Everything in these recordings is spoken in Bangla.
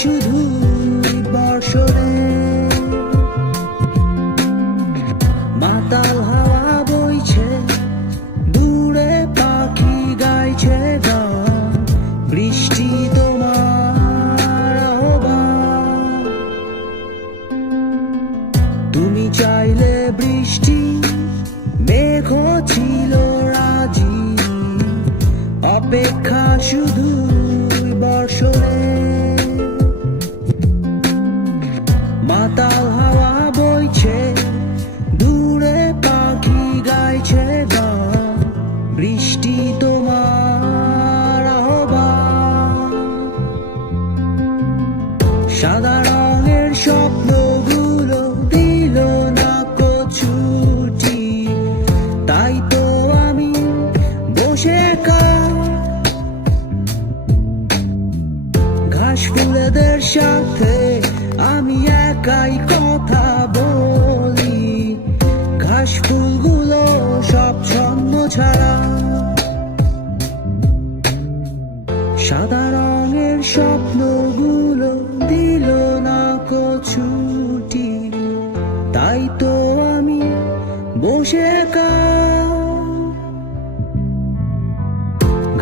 শুধু বর্ষণে, মাতাল হাওয়া বইছে, দূরে পাখি গাইছে গান, বৃষ্টি তোমার আহ্বান। তুমি চাইলে বৃষ্টি, মেঘ ছিল রাজি, অপেক্ষা শুধু বর্ষণে, মাতাল হাওয়া বইছে, দূরে পাখি গাইছে গান, বৃষ্টি তোমার আহ্বান। সাদা রঙের স্বপ্নগুলো দিল না ছুটি, তাই তো আমি বসে ঘাস ফুলেদের সাথে আমি একাই কথা বলি, ঘাস ফুলগুলো সব ছন্ন ছাড়া। সাদা রঙের স্বপ্নগুলো দিল না ছুটি, তাই তো আমি বসে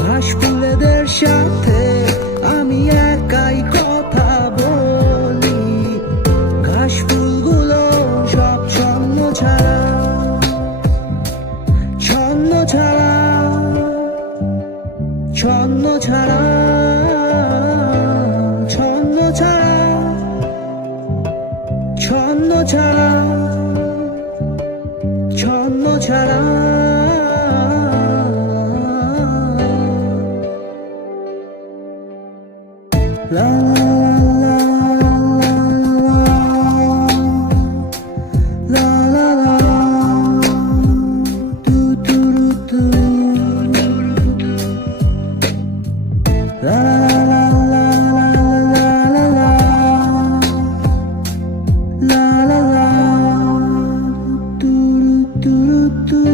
ঘাস ফুলেদের সাথে আমি একাই কথা বলি, ঘাস ফুলগুলো সব ছন্ন ছাড়া, ছন্ন ছাড়া, ছন্ন ছাড়া, ছন্ন ছাড়া, ছন্ন ছাড়া, ছন্ন ছাড়া। La la la la la la, do do do do, la la la la la la, la la la, do do do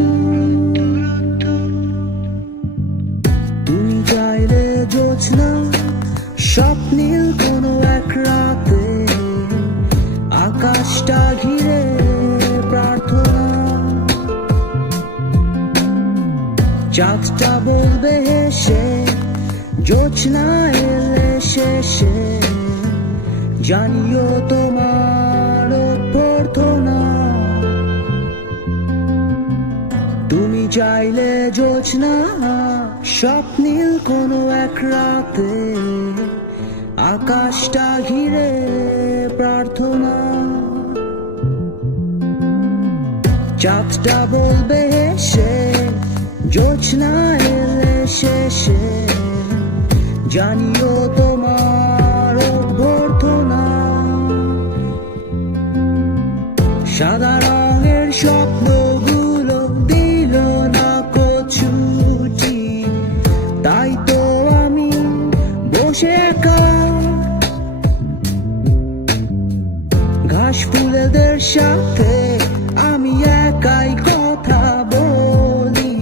do। তুমি চাইলে জোছনা, স্বপ্নীল কোনো এক রাতে, আকাশটা ঘিরে প্রার্থনা, চাঁদটা বলবে হেসে, জোছনা এলে শেষে, জানিও তোমার অভ্যর্থনা। তুমি চাইলে জোছনা, স্বপ্নীল কোনো এক রাতে, আকাশটা ঘিরে প্রার্থনা, চাঁদটা বলবে হেসে, জোছনা এলে শেষে, জানিও তোমার অভ্যর্থনা। সাদা রঙের স্বপ্নগুলো দিল না ছুটি, তাই তো আমি বসে ঘাস ফুলেদের সাথে আমি একাই কথা বলি,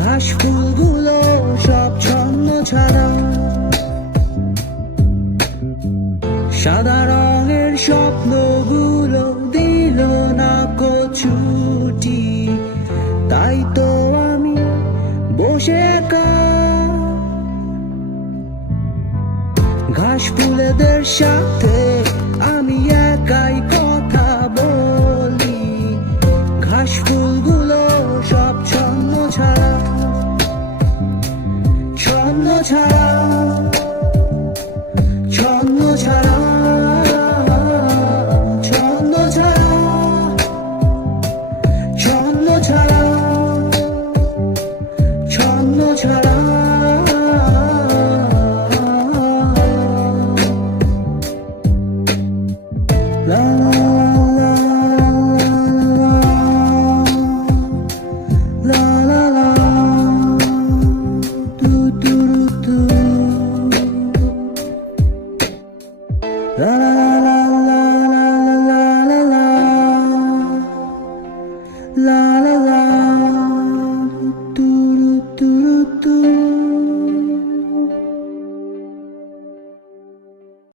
ঘাস ফুলগুলো সব ছন্ন ছাড়া। সাদা রঙের স্বপ্নগুলো দিল না ছুটি, তাই তো আমি বসে ঘাস ফুলেদের সাথে আমি একাই কথা বলি, ঘাস ফুলগুলো সব ছন্ন ছাড়া, ছন্ন ছাড়া, ছন্ন ছাড়া, ছন্ন ছাড়া, ছন্ন ছাড়া, ছন্ন ছাড়া। La la la la la, do do do, la la la la la la la, la la la.